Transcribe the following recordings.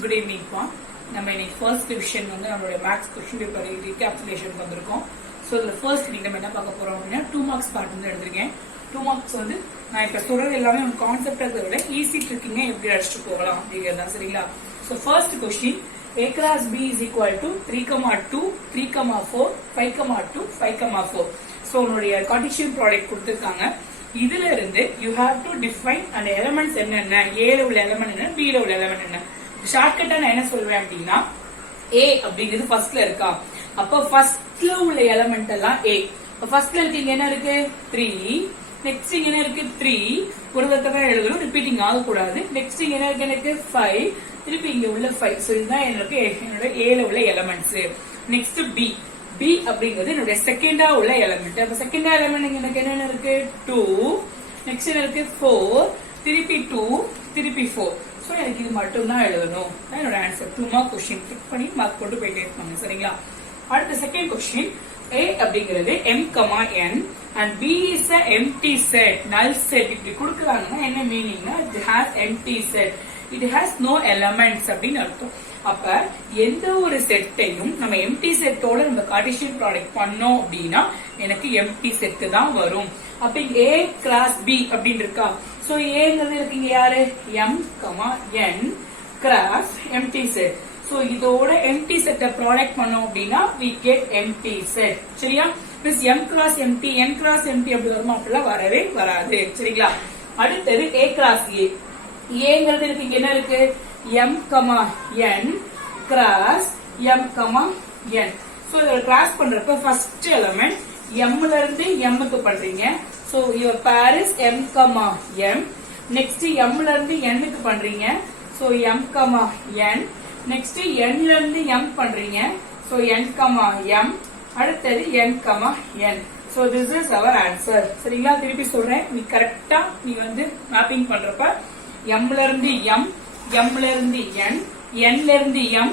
Good evening, Pa. நம்ம இன்னைக்கு first division வந்து நம்மளுடைய மேக்ஸ் கொஸ்டின் பேப்பர் ரீகேப்சுலேஷன் வந்திருக்கோம். ஸோ இதில் ஃபர்ஸ்ட் இன்னைக்கு நம்ம என்ன பார்க்க போறோம் அப்படின்னா 2 மார்க்ஸ் பார்ட் வந்து எடுத்திருக்கேன். 2 மார்க்ஸ் வந்து நான் இப்போ சொல்றது எல்லாமே உங்க கான்செப்ட் விட ஈஸி ட்ரிக்கிங்க எப்படி அடிச்சுட்டு போகலாம் அப்படிங்கிறதா சரிங்களா. So first question a cross b is equal to 3,2, 3,4, 5,2, 5,4. So உன்னுடைய கார்ட்டீசியன் ப்ராடக்ட் கொடுத்துருக்காங்க. இதுல இருந்து யூ ஹேவ் டு டிஃபைன் அந்த எலிமெண்ட்ஸ் என்னென்ன, ஏல உள்ள எலிமெண்ட் என்ன, பில உள்ள எலிமெண்ட் என்ன. ஷார்ட்கட்டா நான் என்ன சொல்வேன் அப்படின்னா ஏ அப்படிங்கிறது ஃபர்ஸ்ட்ல இருக்கா, அப்ப ஃபர்ஸ்ட்ல உள்ள எலிமெண்ட் எல்லாம் ஏ. ஃபர்ஸ்ட்ல இருக்கு இங்க என்ன இருக்கு 3, நெக்ஸ்ட் இங்க என்ன இருக்கு 3, ஒரு தடவை எழுதணும், ரிப்பீட்டிங் ஆகக்கூடாது. நெக்ஸ்ட் இங்க என்ன இருக்கு எனக்கு 5, திருப்பி இங்க உள்ள 5. ஸோ இதுதான் என்னோட ஏல உள்ள எலிமெண்ட்ஸ். நெக்ஸ்ட் பி, பி அப்படிங்கிறது என்னுடைய செகண்டா உள்ள எலிமெண்ட். அப்ப செகண்டா எலிமெண்ட் எனக்கு என்னென்ன இருக்கு 2, நெக்ஸ்ட் என்ன இருக்கு 4, திருப்பி 2, திருப்பி 4. சோ எனக்கு இது மட்டும் தான் எழுதணும். என்னோட ஆன்சர் 2 மார்க் கொஸ்டின் கிளிக் பண்ணி மார்க் போட்டு போயிட்டே இருப்பாங்க சரிங்களா. அடுத்த செகண்ட் கொஸ்டின் A அப்படிங்கிறது m, n and B is a empty set, null set. இப்படி கொடுக்கறாங்கன்னா என்ன மீனிங்னா it has empty set, it has no elements அப்படின்னு அர்த்தம். அப்ப எந்த ஒரு செட்டையும் நம்ம எம்டி செட்டோட நம்ம கார்ட்டீசியன் ப்ராடக்ட் பண்ணோம் அப்படின்னா எனக்கு எம்டி செட் தான் வரும். அப்ப A கிராஸ் B அப்படின்னு இருக்கா. சோ ஏங்கிறது இருக்கீங்க யாரு m, n cross empty set. So இதோட எம்டி செட்டை ப்ராடக்ட் பண்ணோம் அப்படின்னா we get empty set. சரியா. Plus m cross empty, n cross empty அப்படி வருமா, அப்படிலாம் வரவே வராது சரிங்களா. அடுத்தது A கிராஸ் A. ஏங்கிறது இருக்கு இங்க என்ன இருக்கு m, n cross m, n. So இத கிராஸ் பண்றப்ப ஃபர்ஸ்ட் எலிமெண்ட் m ல இருந்து m க்கு பண்றீங்க. So your pair is m, m. Next m ல இருந்து n க்கு பண்றீங்க. So m, n. Next n ல இருந்து m பண்றீங்க. So n, m. அடுத்தது n, n. So this is our answer. சரிங்களா. திருப்பி சொல்றேன், நீ கரெக்ட்டா நீ வந்து மேப்பிங் பண்றப்ப m ல இருந்து m, m ல இருந்து n, n ல இருந்து m,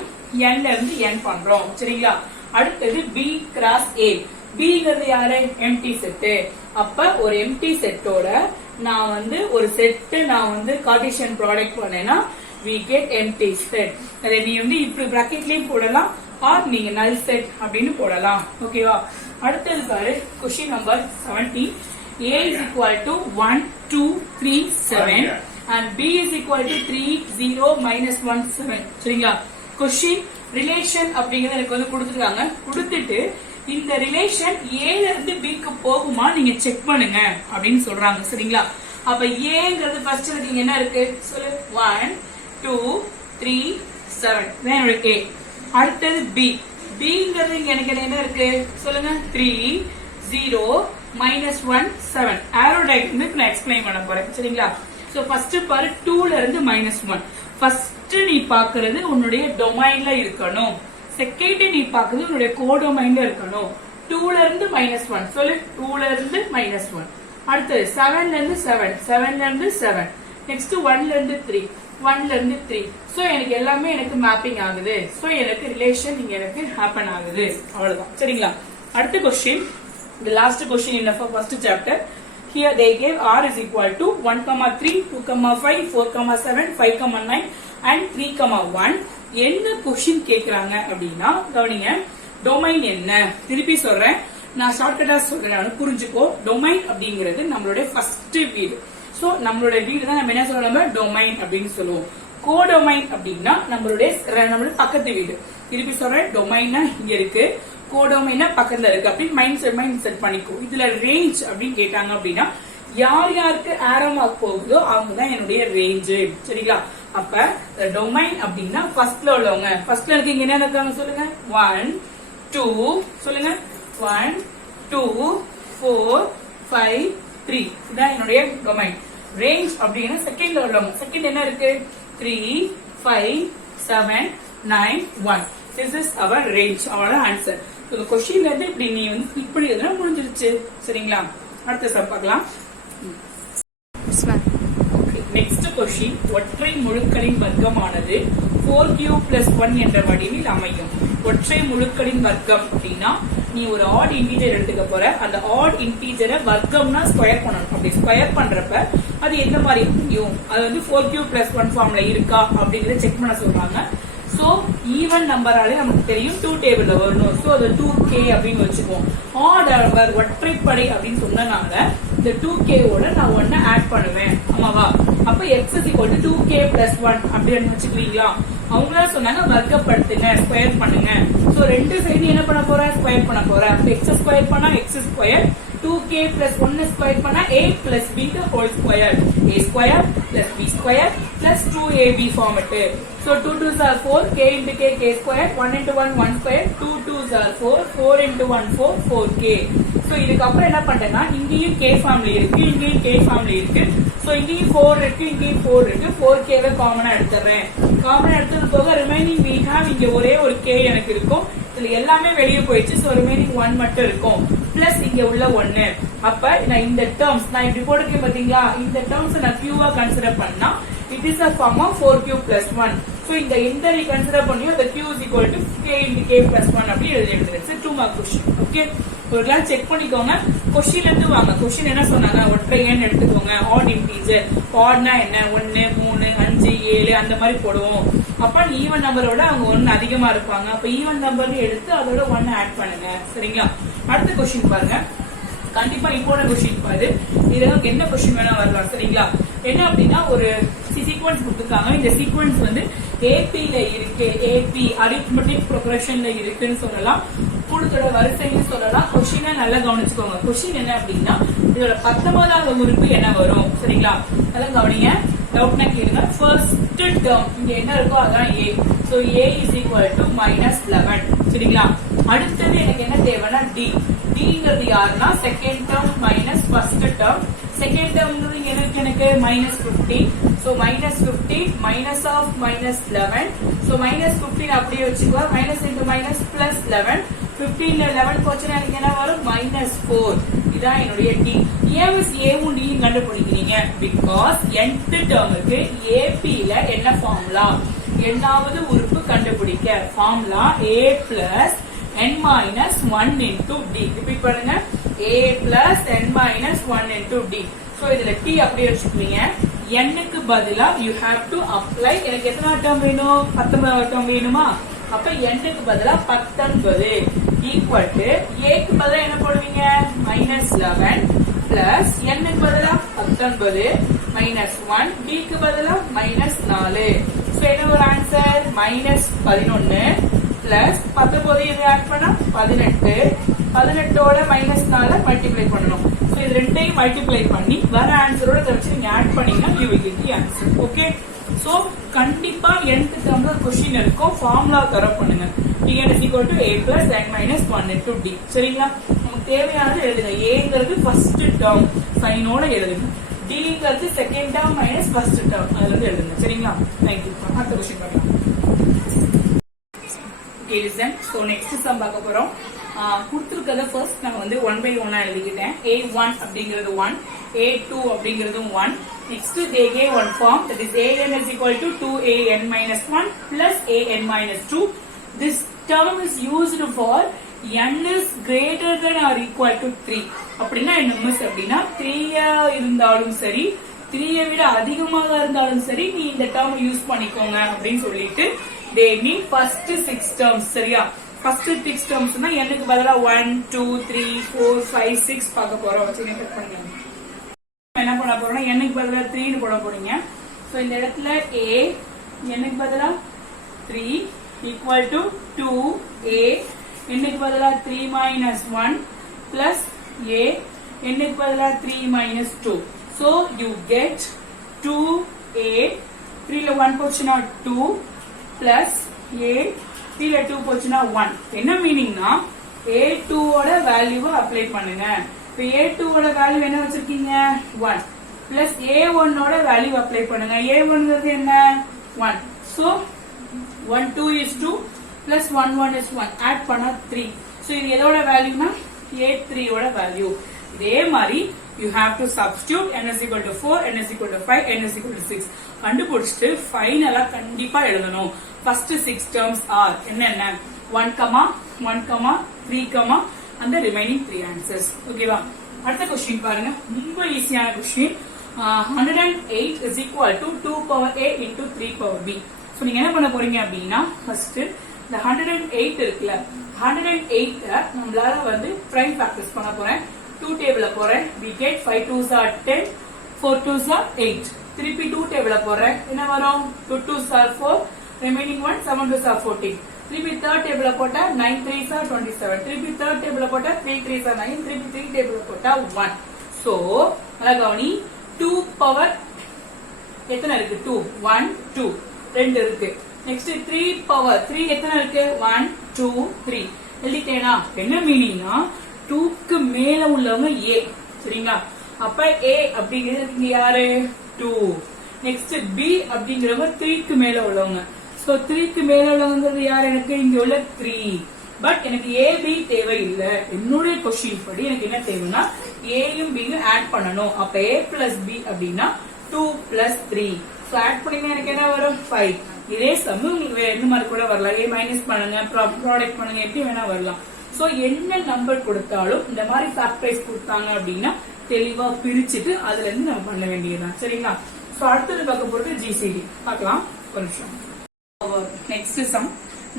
n ல இருந்து n பண்றோம் சரிங்களா. அடுத்தது b கிராஸ் a. bங்கிறது யாரு எம்டி செட். அப்ப ஒரு எம்டி செட்டோட நான் வந்து ஒரு செட் நான் வந்து கார்ட்டீசியன் ப்ராடக்ட் பண்ணேன்னா we get empty set. அதை நீ வந்து இப்படி பிராக்கெட்லயும் போடலாம் ஆர் நீங்க null set அப்படின்னு போடலாம் ஓகேவா. அடுத்தது பாரு question number 17. a is equal to 1, 2, 3, 7 and b is equal to 3, 0, -1, 7 சரிங்களா. கொஸ்டின் ரிலேஷன் அப்படிங்கறது எனக்கு வந்து கொடுத்துருக்காங்க. கொடுத்துட்டு இந்த ரிலேஷன் a ல இருந்து b க்கு போகுமா நீங்க செக் பண்ணுங்க அப்படின்னு சொல்றாங்க சரிங்களா. அப்ப ஏங்கிறது ஃபர்ஸ்ட் இருக்கு என்ன இருக்கு சொல்லு 1, 2, 3, 7 என்னோட a. அடுத்தது b, bங்கிறது இங்க எனக்கு என்ன இருக்கு சொல்லுங்க 3, 0, -1, 7. ஆரோ டயக்ராம் நான் எக்ஸ்பிளைன் பண்ண போறேன் சரிங்களா. சோ ஃபர்ஸ்ட் பாரு 2 ல இருந்து -1. ஃபர்ஸ்ட் நீ பாக்குறது உன்னுடைய டொமைன்ல இருக்கணும். செகண்ட் நீ பாக்குறது உன்னுடைய கோடொமைன்ல இருக்கணும். 2 ல இருந்து -1 சொல்லு 2 ல இருந்து -1. அடுத்தது 7 ல இருந்து 7, 7 ல இருந்து 7. நெக்ஸ்ட் 1 ல இருந்து 3, 1 ல இருந்து 3. சோ எனக்கு எல்லாமே எனக்கு மேப்பிங் ஆகுது. சோ எனக்கு ரிலேஷன் இங்க எனக்கு ஹேப்பன் ஆகுது. அவ்வளவுதான் சரிங்களா. அடுத்த question, the last question in the first chapter. Here they gave r is equal to 1, 3, 2, 5, 4, 7, 5, 9 and 3, 1. என்ன क्वेश्चन கேக்குறாங்க அப்படின்னா கவனிங்க, டொமைன் என்ன. திருப்பி சொல்றேன், நான் ஷார்ட்கட்டா சொல்றேன் புரிஞ்சுக்கோ. டொமைன் அப்படிங்கிறது நம்மளுடைய ஃபர்ஸ்ட் வீடு. சோ நம்மளுடைய வீடு தான் நம்ம என்ன சொல்றோம் டொமைன் அப்படின்னு சொல்லுவோம். கோடொமைன் அப்படின்னா நம்மளுடைய பக்கத்து வீடு. திருப்பி சொல்றேன், டொமைன்னா இங்க இருக்கு, கோடொமைன்னா பக்கத்துல இருக்கு அப்படின்னு மைண்ட் செட் பண்ணிக்கோ. இதுல ரேஞ்ச் அப்படின்னு கேட்டாங்க அப்படின்னா யார் யாருக்கு ஆரோ மார்க் போகுதோ அவங்க தான் என்னுடைய ரேஞ்ச் சரிங்களா. அப்ப டொமைன் அப்படின்னா ஃபர்ஸ்ட்ல உள்ளவங்க. ஃபர்ஸ்ட்ல இருக்கீங்க என்ன இருக்காங்க சொல்லுங்க 1, 2 சொல்லுங்க 1, 2, 4, 5, 3. இதான் என்னுடைய டொமைன். ரேஞ்ச் அப்படின்னா செகண்ட்ல உள்ளவங்க. செகண்ட் என்ன இருக்கு 3, 5, 7, 9, 1. This is our range. our answer. இந்த क्वेश्चनல இருந்து இப்படி நீ வந்து கிளிக் பண்ணி எழுதுனா முடிஞ்சிருச்சு சரிங்களா. அடுத்த சம் பார்க்கலாம். நெக்ஸ்ட் क्वेश्चन, ஒற்றை முழுக்களின் வர்க்கமானது 4q + 1 என்ற வடிவில் அமையும். ஒற்றை முழுக்களின் வர்க்கம் அப்படின்னா நீ ஒரு ஆட் இன்டீஜர் எடுத்துக்க போற. அந்த ஆட் இன்டீஜரை வர்க்கம்னா ஸ்கொயர் பண்ணணும். அப்படி ஸ்கொயர் பண்றப்ப அது எந்த மாதிரி அமையும், அது வந்து 4q+1 ஃபார்ம்ல இருக்கா அப்படிங்கறத செக் பண்ண சொல்றாங்க. சோ ஈவன் நம்பராலே நமக்கு தெரியும் 2 டேபிள்ல வரணும். சோ அது 2k அப்படின்னு வச்சுக்குவோம். ஆட் நம்பர் ஒற்றைப்படை அப்படின்னு சொன்னனால இந்த 2k ஓட நான் 1 ஆட் பண்ணுவேன். ஆமாவா? அப்ப x = 2k+1 அப்படின்னு வச்சுக்கிறீங்களா? அவங்களா சொன்னாங்க வர்க்கப்படுத்துங்க, ஸ்கொயர் பண்ணுங்க. சோ ரெண்டு சைடு என்ன பண்ண போறேன், ஸ்கொயர் பண்ண போறேன். அப்ப x ஸ்கொயர் பண்ணா x², 2k+1 ஸ்கொயர் பண்ணா a plus b the whole square, a square plus b square plus 2ab format. So 2 2s are 4, k into k, k square, 1 into 1, 1 square, 2 2s are 4, 4 into 1, 4, 4k. So இதுக்கு அப்புறம் என்ன பண்றேன்னா இங்கேயும் k ஃபார்ம்ல இருக்கு, இங்கேயும் k ஃபார்ம்ல இருக்கு. சோ இங்கேயும் 4 இருக்கு, இங்கேயும் 4 இருக்கு. 4k வை காமனா எடுத்துறேன். காமனா எடுத்தது போக ரிமைனிங் we have இங்க ஒரே ஒரு k எனக்கு இருக்கும். இதுல எல்லாமே வெளியே போயிடுச்சு. சோ ரிமைனிங் 1 மட்டும் இருக்கும். பிளஸ் இங்க உள்ள 1. அப்ப நான் இந்த டேர்ம்ஸ் நான் இப்படி போட்டுருக்கேன் பாத்தீங்களா, இந்த டேர்ம்ஸ் நான் q ஆ கன்சிடர் பண்ணா it is a form of 4q+1. So இந்த எந்த நீ கன்சிடர் பண்ணியோ the q is equal to k into k+1 அப்படி எழுதிடுறேன். So 2 mark question. ஓகே, ஒரு கிளாஸ் செக் பண்ணிக்கோங்க. क्वेश्चन இருந்து வாங்க. क्वेश्चन என்ன சொன்னாங்க, ஒற்றை எண் எடுத்துக்கோங்க. Add integer. ஆட்னா என்ன, 1 3 5 7 அந்த மாதிரி போடுவோம். அப்ப ஈவன் நம்பரோட அவங்க 1 அதிகமா இருப்பாங்க. அப்ப ஈவன் நம்பர் எடுத்து அதோட 1 ஆட் பண்ணுங்க. சரிங்களா? அடுத்த क्वेश्चन பாருங்க. கண்டிப்பா இம்பார்ட்டன்ட் क्वेश्चन பாரு. இதுல என்ன क्वेश्चन வேணா வரலாம். சரிங்களா? என்ன அப்படின்னா ஒரு சீக்வென்ஸ் கொடுத்துருக்காங்க. இந்த சீக்வென்ஸ் வந்து ஏபி ல இருக்கு, ஏபி அரித்மெட்டிக் ப்ரோக்ரஷன்ல இருக்குன்னு சொல்லலாம், கூட்டத்தோட வரிசைன்னு சொல்லலாம். கொஸ்டினை நல்லா கவனிச்சுக்கோங்க. கொஸ்டின் என்ன அப்படின்னா இதோட 19வது உறுப்பு என்ன வரும். சரிங்களா? அதெல்லாம் கவனிங்க. டவுட்னா கேளுங்க. ஃபர்ஸ்ட் டேர்ம் இங்க என்ன இருக்கோ அதான் a. So a is equal to -11. சரிங்களா? அடுத்தது எனக்கு என்ன தேவைன்னா d. dங்கிறது யாருன்னா second term minus first term. Second டேர்ம்ங்கிறது எனக்கு -15. So -15 minus of -11. சோ -15 அப்படியே வச்சுக்கோ. minus into minus plus 11. 15 ல 11 போச்சுன்னா எனக்கு என்ன வரும், -4. இதான் என்னுடைய d. ஏன் a-வும் d-யும் கண்டுபிடிக்கிறீங்க? பிகாஸ் nth டேர்முக்கு AP ல என்ன ஃபார்முலா, எண்ணாவது உறுப்பு கண்டுபிடிக்க formula a plus n-1 into d. Repeat பண்ணுங்க. a plus n-1 into d. So இதுல t அப்படியே வச்சுக்குவீங்க. n க்கு பதிலா you have to apply. எனக்கு எத்தனை டேர்ம் வேணும், 19வது டேர்ம் வேணுமா? அப்ப n க்கு பதிலா 19 equal to a க்கு பதிலா என்ன போடுவீங்க, -11 plus n க்கு பதிலா 19 -1, d க்கு பதிலா -4. சோ என்ன ஒரு ஆன்சர், -11 plus 19 இது ஆட் பண்ணா 18. 18ஓட -4 மல்டிப்ளை பண்ணனும். சோ இது ரெண்டையும் மல்டிப்ளை பண்ணி வர ஆன்சரோட வச்சு நீங்க ஆட் பண்ணீங்கன்னா you will get the answer. Okay, so கண்டிப்பா nth டேர்ம்ல क्वेश्चन இருக்கும். ஃபார்முலா கரெக்ட் பண்ணுங்க. dn is equal to a plus n-1 into d. சரிங்களா? நமக்கு தேவையானது எழுதுங்க. a ங்கிறது ஃபர்ஸ்ட் டேர்ம் சைனோட எழுதுங்க. d ங்கிறது second term minus first term அதுல இருந்து எழுதுங்க. சரிங்களா? Thank you. அடுத்த क्वेश्चन பார்க்கலாம். Okay, listen. So next sum பார்க்க போறோம். கொடுத்திருக்கிறத ஃபர்ஸ்ட் நான் வந்து 1 by 1 எழுதிக்கிட்டேன். a1 அப்படிங்கிறது 1, a2 அப்படிங்கிறது 1. Next they gave one form, that is an is equal to 2an-1 plus an-2. This term is used for n is greater than or equal to 3. அப்படின்னா என்ன miss அப்படின்னா 3 இருந்தாலும் சரி 3 விட அதிகமாக இருந்தாலும் சரி நீ இந்த டேர்ம் யூஸ் பண்ணிக்கோங்க அப்படின்னு சொல்லிட்டு they mean first 6 terms. சரியா? first 6 terms னா n க்கு பதிலா 1 2 3 4 5 6 பார்க்க போறோம். சரி, கட் பண்ணுங்க. என்ன பண்ண போறோம்னா n க்கு பதிலா 3 னு போட போறீங்க. சோ இந்த இடத்துல a n க்கு பதிலா 3 equal to 2a, n க்கு பதிலா 3 minus 1 plus a, n க்கு பதிலா 3 minus 2. So you get 2a, 3 ல 1 போச்சுனா 2 plus a, 3 ல 2 போச்சுனா 1. என்ன மீனிங்னா a2 ஓட வேல்யூவை அப்ளை பண்ணுங்க. இப்ப a2 ஓட வேல்யூ என்ன வச்சிருக்கீங்க, 1 plus a1 ஓட வேல்யூ அப்ளை பண்ணுங்க. a1 ங்கிறது என்ன, 1. So 1 2 is 2 plus 1 1 is 1. Add பண்ணா 3. So இது எதோட வேல்யூனா a3 ஓட வேல்யூ. இதே மாதிரி you have to substitute n is equal to 4, n is equal to 5, n is equal to 6 கண்டுபிடிச்சிட்டு ஃபைனலா கண்டிப்பா எழுதணும். ஃபர்ஸ்ட் 6 terms are என்னென்ன, 1, 1, 3, and the remaining 3 answers. ஓகேவா? அடுத்த क्वेश्चन பாருங்க. ரொம்ப ஈஸியான question. 108 is equal to 2 power a into 3 power b. So நீங்க என்ன பண்ண போறீங்க அப்படின்னா first இந்த 108 இருக்குல்ல 108 நம்மளால வந்து prime factors பண்ண போறேன். 2 டேபிள்ல போறேன். we get 5 2s are 10, 4 2s are 8. திருப்பி 2 டேபிள்ல போறேன். என்ன வரும்? 2 2s are 4, remaining one 7 2s are 14. திருப்பி 3rd டேபிள்ல போட்டா 9 3s are 27. திருப்பி 3rd டேபிள்ல போட்டா 3 3s are 9. திருப்பி 3 டேபிள்ல போட்டா 1. So அழகாவணி 2 பவர் எத்தனை இருக்கு? 2 1 2 ரெண்டு இருக்கு. நெக்ஸ்ட் 3 பவர் 3 எத்தனை இருக்கு? 1 2 3 எழுதிட்டேனா? என்ன மீனிங்னா 2 க்கு மேல உள்ளவங்க a. சரிங்களா? அப்ப a அப்படிங்கிறது யாரு? 2. நெக்ஸ்ட் b அப்படிங்கிறவங்க 3 க்கு மேல உள்ளவங்க. சோ 3 க்கு மேல உள்ளவங்கிறது யாரு? எனக்கு இங்க உள்ள 3. பட் எனக்கு a b தேவை இல்ல. என்னுடைய क्वेश्चन படி எனக்கு என்ன தேவைன்னா a யும் b யும் ஆட் பண்ணனும். அப்ப a plus b அப்படினா 2 plus 3. சோ ஆட் பண்ணீங்கன்னா எனக்கு என்ன வரும்? 5. இதே சம் உங்களுக்கு எந்த மாதிரி கூட வரலாம். a மைனஸ் பண்ணுங்க, ப்ராடக்ட் பண்ணுங்க, எப்படி வேணா வரலாம். சோ என்ன நம்பர் கொடுத்தாலும் இந்த மாதிரி ஃபேக்டரைஸ் கொடுத்தாங்க அப்படின்னா தெளிவா பிரிச்சுட்டு அதுல இருந்து நம்ம பண்ண வேண்டியதுதான். சரிங்களா? சோ அடுத்தது பார்க்க போறது GCD பார்க்கலாம். ஒரு நிமிஷம். Next sum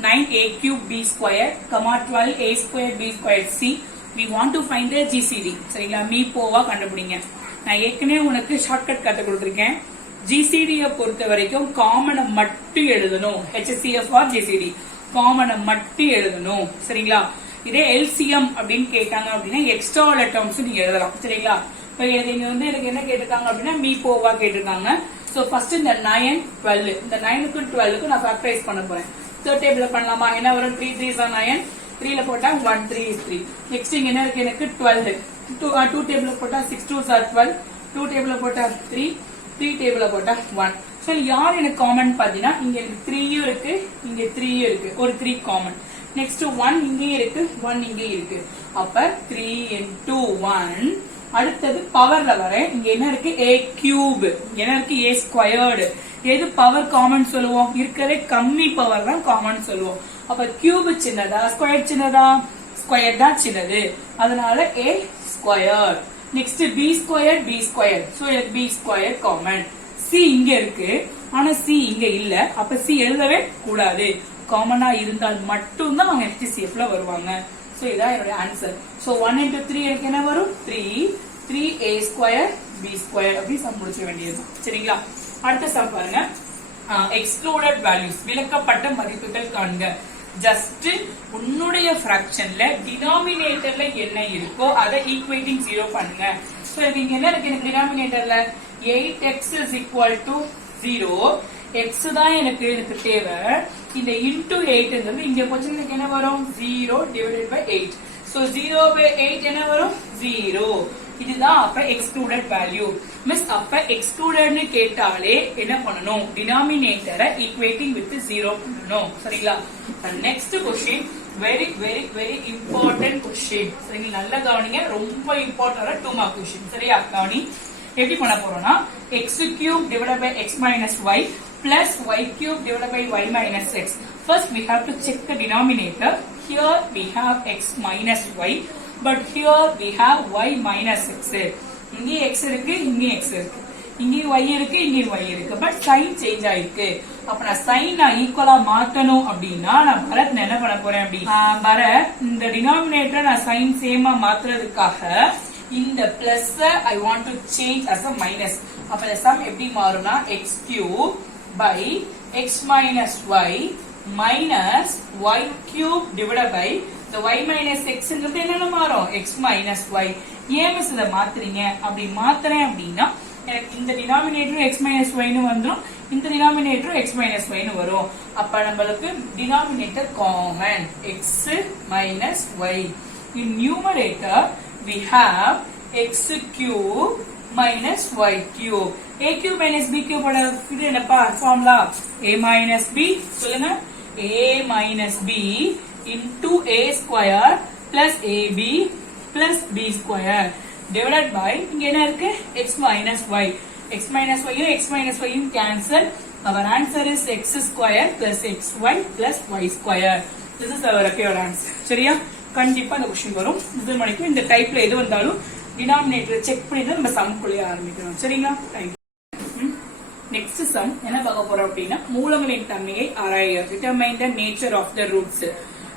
9a cube b square, 12a square b square c. We want to find the GCD. சரிங்களா? மீ போவா கண்டுபிடிங்க. நான் ஏற்கனவே உனக்கு ஷார்ட்கட் கத்து கொடுத்திருக்கேன். GCD பொறுத்த வரைக்கும் காமனை மட்டும் எழுதணும். HCF or GCD காமனை மட்டும் எழுதணும். சரிங்களா? இதே LCM அப்படின்னு கேட்டாங்க அப்படின்னா எக்ஸ்ட்ரா உள்ள டேர்ம்ஸ் நீங்க எழுதலாம். சரிங்களா? இப்போ நீங்க வந்து எனக்கு என்ன கேட்டிருக்காங்க அப்படின்னா மீ போவா கேட்டிருக்காங்க. சோ ஃபர்ஸ்ட் இந்த 9 12 இந்த 9 க்கு 12 க்கு நான் ஃபேக்டரைஸ் பண்ண போறேன். தேர்ட் டேபிள்ல பண்ணலாமா? என்ன வரும்? 3 3s are 9. 3 ல போட்டா 1 3 is 3. நெக்ஸ்ட் இங்க என்ன இருக்கு? எனக்கு 12. 2 டேபிள்ல போட்டா 6 2s are 12. 2 டேபிள்ல போட்டா 3. 3 டேபிள்ல போட்டா 1. சோ யார் எனக்கு காமன் பாத்தீங்கன்னா இங்க எனக்கு 3 யும் இருக்கு, இங்க 3 யும் இருக்கு. ஒரு 3 காமன். நெக்ஸ்ட் 1 இங்கே இருக்கு, 1 இங்கே இருக்கு. அப்ப 3 into 1. அடுத்தது பவர்ல வரேன். இங்க என்ன இருக்கு? a cube. என்ன இருக்கு? a squared. எது பவர் காமன் சொல்லுவோம்? இருக்கறே கம்மி பவர் தான் காமன் சொல்லுவோம். அப்ப கியூப் சின்னதா, ஸ்கொயர் சின்னதா? ஸ்கொயர் தான் சின்னது. அதனால a squared. Next b squared b squared. So எனக்கு b squared காமன். c இங்க இருக்கு, ஆனா c இங்க இல்ல. அப்ப c எழுதவே கூடாது. காமனா இருந்தால் மட்டும் தான் அவங்க HCF ல வருவாங்க. சோ இதான் என்னோட ஆன்சர். சோ 1 into 3 எனக்கு என்ன வரும்? 3 3a square b square அப்படி சம் முடிச்ச வேண்டியது. சரிங்களா? அடுத்த சம் பாருங்க. எக்ஸ்க்ளூடட் வேல்யூஸ் விலக்கப்பட்ட மதிப்புகள் காண்க. ஜஸ்ட் உன்னுடைய ஃபிராக்ஷன்ல டினாமினேட்டர்ல என்ன இருக்கோ அதை ஈக்குவேட்டிங் 0 பண்ணுங்க. சோ இங்க என்ன இருக்கு? எனக்கு டினாமினேட்டர்ல 8x is equal to 0. x தான் எனக்கு தேவை. இந்த into 8ங்கிறது இங்க போச்சு எனக்கு என்ன வரும்? 0 divided by 8. So 0 by 8 என்ன வரும்? 0. இதுதான் அப்ப எக்ஸ்க்ளூடட் வேல்யூ. மிஸ் அப்ப எக்ஸ்க்ளூடட்னு கேட்டாலே என்ன பண்ணணும்? டினாமினேட்டரை ஈக்குவேட்டிங் வித் 0 பண்ணணும். சரிங்களா? Next question very very very important question. சரிங்களா? நல்ல கவனிங்க. ரொம்ப இம்பார்ட்டன்டான 2 மார்க் क्वेश्चन. சரியா? கவனி. எப்படி பண்ண போறோம்னா x cube divided by x minus y plus y cube divided by y minus x. First we have to check the denominator. Here we have x minus y, but here we have y minus x. இங்கே x இருக்கு, இங்கே x இருக்கு, இங்கே y இருக்கு, இங்கே y இருக்கு. But sign change ஆயிருக்கு. அப்ப நான் சைன் நான் ஈக்குவலா மாத்தணும் அப்படின்னா நான் பரத் என்ன பண்ண போறேன் அப்படின்னா இந்த டினாமினேட்டர் நான் சைன் சேமா மாத்துறதுக்காக இந்த plus I want to change as a minus. அப்ப இந்த சம் எப்படி மாறும்னா x cube by x minus y minus y cube divided by the y minus x ங்கிறது என்னென்ன மாறும்? x minus y. ஏன் மிஸ் இதை மாத்துறீங்க? அப்படி மாத்துறேன் அப்படின்னா எனக்கு இந்த டினாமினேட்டரும் x minus y னு வந்துரும், இந்த டினாமினேட்டரும் x minus y னு வரும். அப்ப நம்மளுக்கு denominator common x minus y. In numerator we have x cube minus y cube. a cube minus b cube ஓட இது என்னப்பா ஃபார்முலா? a minus b சொல்லுங்க. a minus b into a square plus ab plus b square divided by இங்க என்ன இருக்கு? x minus y. x minus y யும் x minus y யும் cancel. Our answer is x square plus xy plus y square. This is our required answer. சரியா? கண்டிப்பா இந்த question வரும். இது மணிக்கு இந்த டைப்ல எது வந்தாலும் டினாமினேட்டர் செக் பண்ணி தான் நம்ம சம்குள்ளே ஆரம்பிக்கணும். சரிங்களா? நெக்ஸ்ட் சம் என்ன பார்க்க போறோம் அப்படின்னா மூலங்களின் தன்மையை ஆராய. Determine the nature of the roots.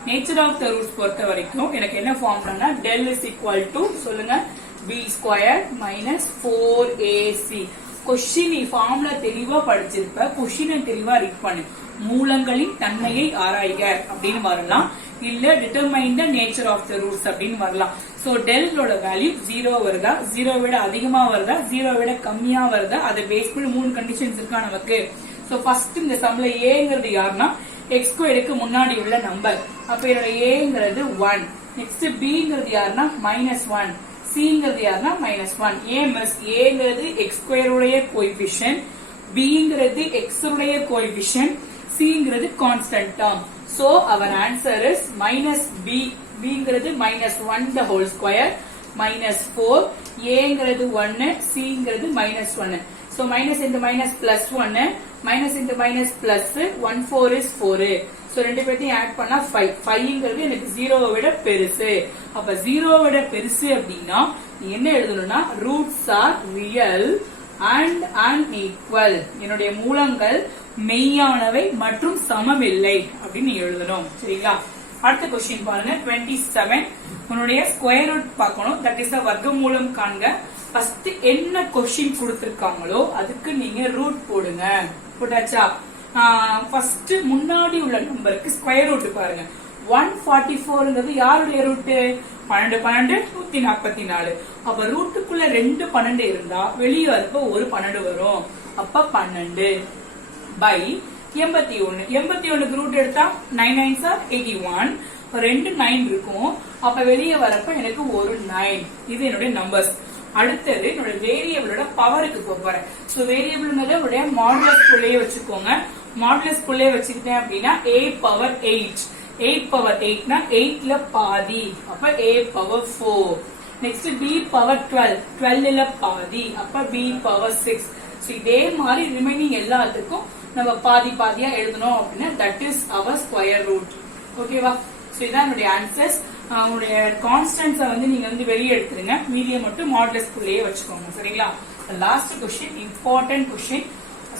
Nature of the roots பொறுத்த வரைக்கும் எனக்கு என்ன ஃபார்முலானா del is equal to சொல்லுங்க b square minus 4ac. Question நீ ஃபார்முலா தெளிவா படிச்சிருப்ப, கொஸ்டினை தெளிவா ரீட் பண்ணு. மூலங்களின் தன்மையை ஆராய்க அப்படின்னு வரலாம், இல்ல determine the nature of the roots அப்படின்னு வரலாம். சோ டெல்லோட வேல்யூ 0 வருதா, 0 விட அதிகமா வருதா, 0 விட கம்மியா வருதா, அதை பேஸ் பண்ணி 3 கண்டிஷன்ஸ் இருக்கா நமக்கு. சோ ஃபர்ஸ்ட் இந்த சம்ல ஏங்கிறது யாருன்னா x ஸ்கொயருக்கு முன்னாடி உள்ள நம்பர். அப்ப என்னோட ஏங்கிறது 1. நெக்ஸ்ட் பிங்கிறது யாருன்னா -1, சிங்கிறது யாருன்னா -1. ஏங்கிறது x ஸ்கொயர் உடைய கோஎஃபிஷியன்ட், பிங்கிறது x உடைய கோஎஃபிஷியன்ட், சிங்கிறது constant term. So our answer is -b. bங்கிறது -1 the whole square -4, aங்கிறது 1, cங்கிறது -1. So minus into minus plus 1, minus into minus plus 1 4 is 4. So ரெண்டு பேர்த்தையும் ஆட் பண்ணா 5. 5ங்கிறது எனக்கு 0 விட பெருசு. அப்ப 0 விட பெருசு அப்படின்னா நீ என்ன எழுதணும்னா roots are real and unequal. என்னுடைய மூலங்கள் மெய்யானவை மற்றும் சமமில்லை அப்படின்னு நீ எழுதணும். சரிங்களா? அடுத்த கொஸ்டின் பாருங்க 27. உன்னுடைய ஸ்கொயர் ரூட் பார்க்கணும், தட் இஸ் வர்க்க மூலம் காண்க. ஃபர்ஸ்ட் என்ன கொஸ்டின் கொடுத்திருக்காங்களோ அதுக்கு நீங்க ரூட் போடுங்க. போட்டாச்சா? ஃபர்ஸ்ட் முன்னாடி உள்ள நம்பருக்கு ஸ்கொயர் ரூட் பாருங்க. 144ங்கிறது யாருடைய ரூட்? 12 12 144. அப்ப ரூட்டுக்குள்ள 2 12 இருந்தா வெளியே வரப்ப ஒரு 12 வரும். அப்ப 12 by 81. 81க்கு ரூட் எடுத்தா 9 9s are 81. 2 9 இருக்கும். அப்ப வெளியே வரப்ப எனக்கு ஒரு 9. இது என்னுடைய நம்பர்ஸ். அடுத்தது என்னோட வேரியபிளோட பவருக்கு போறேன். சோ வேரியபிள்ங்கிறத மாடுலஸ் குள்ளேயே வச்சுக்கோங்க. மாடுலஸ் குள்ளேயே வச்சுக்கிட்டேன் அப்படின்னா a பவர் 8. 8 பவர் 8னா 8ல பாதி. அப்ப a power 4. Next b power 12. 12ல பாதி. அப்ப b பவர் 6. சோ இதே மாதிரி ரிமைனிங் எல்லாத்துக்கும் நம்ம பாதி பாதியா எழுதணும் அப்படின்னா that is our square root. ஓகேவா? சோ இதான் என்னுடைய ஆன்சர்ஸ். உங்களுடைய கான்ஸ்டன்ட்ஸ வந்து நீங்க வந்து வெளியே எடுத்துருங்க, மீதியை மட்டும் மாடுலஸ் குள்ளேயே வச்சுக்கோங்க. சரிங்களா? Last question, important question.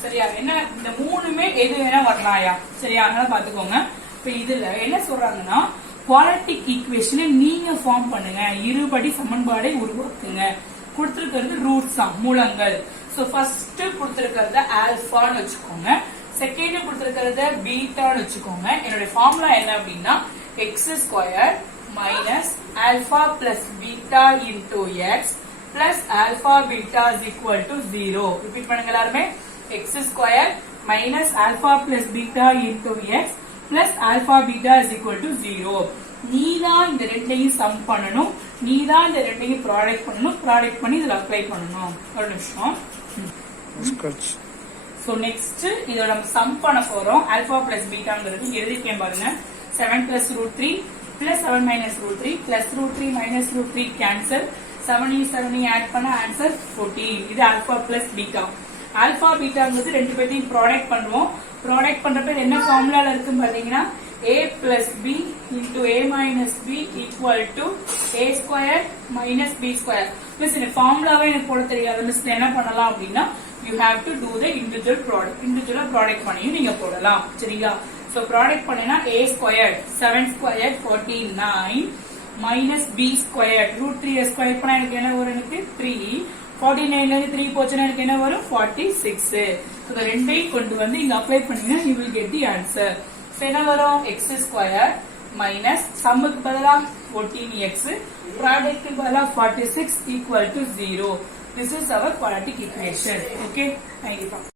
சரியா? என்ன இந்த மூணுமே எது வேணா வரலாயா? சரியா? அதனால பாத்துக்கோங்க. இப்ப இதுல என்ன சொல்றாங்கன்னா குவாட்ரட்டிக் ஈக்குவேஷனை நீங்க ஃபார்ம் பண்ணுங்க, இருபடி சமன்பாடை உருவாக்குங்க. கொடுத்திருக்கிறது ரூட்ஸ் தான், மூலங்கள். சோ ஃபர்ஸ்ட் கொடுத்திருக்கிறத ஆல்பான்னு வச்சுக்கோங்க, செகண்ட் கொடுத்திருக்கிறத பீட்டான்னு வச்சுக்கோங்க. என்னோட ஃபார்முலா என்ன அப்படின்னா X square minus alpha plus beta into X plus alpha beta is equal to 0. Repeat பண்ணுங்க எல்லாருமே. X square minus alpha plus beta into X plus alpha beta is equal to 0. நீதான் இந்த ரெண்டையும் some பண்ணணும், நீதான் இந்த ரெண்டையும் ப்ராடக்ட் பண்ணணும், ப்ராடக்ட் பண்ணி இதுல அப்ளை பண்ணணும். ஒரு நிமிஷம். சோ நெக்ஸ்ட் இதோட நம்ம சம் பண்ண போறோம். ஆல்பா பிளஸ் பீட்டாங்கிறது எழுதிக்கேன் பாருங்க. 7 plus root 3 plus 7 minus root 3 plus root 3 minus root 3 cancel. 7 add பண்ண ஆன்சர் 14. இது ஆல்பா பிளஸ் பீட்டா. ஆல்பா பீட்டாங்கிறது ரெண்டு பேர்த்தையும் ப்ராடக்ட் பண்ணுவோம். ப்ராடக்ட் பண்றப்ப என்ன ஃபார்முலால இருக்கு பாத்தீங்கன்னா a plus b into a minus b equal to a square minus b square. Miss இந்த ஃபார்முலாவே எனக்கு போட தெரியாது மிஸ், என்ன பண்ணலாம் அப்படின்னா you have to do the individual product. இண்டிவிஜுவலா ப்ராடக்ட் பண்ணியும் நீங்க போடலாம். சரிங்களா? So product பண்ணேனா a squared 7 squared 49 minus b squared root 3 squared பண்ணா எனக்கு என்ன வரும்? எனக்கு 3. 49ல இருந்து 3 போச்சுனா எனக்கு என்ன வரும்? 46. So இந்த ரெண்டையும் கொண்டு வந்து இங்க அப்ளை பண்ணீங்கன்னா you will get the answer. So என்ன வரும்? x squared minus சம்முக்கு பதிலா 14x, ப்ராடக்ட்க்கு பதிலா 46 equal to 0. This is our quadratic equation. Okay? Thank you.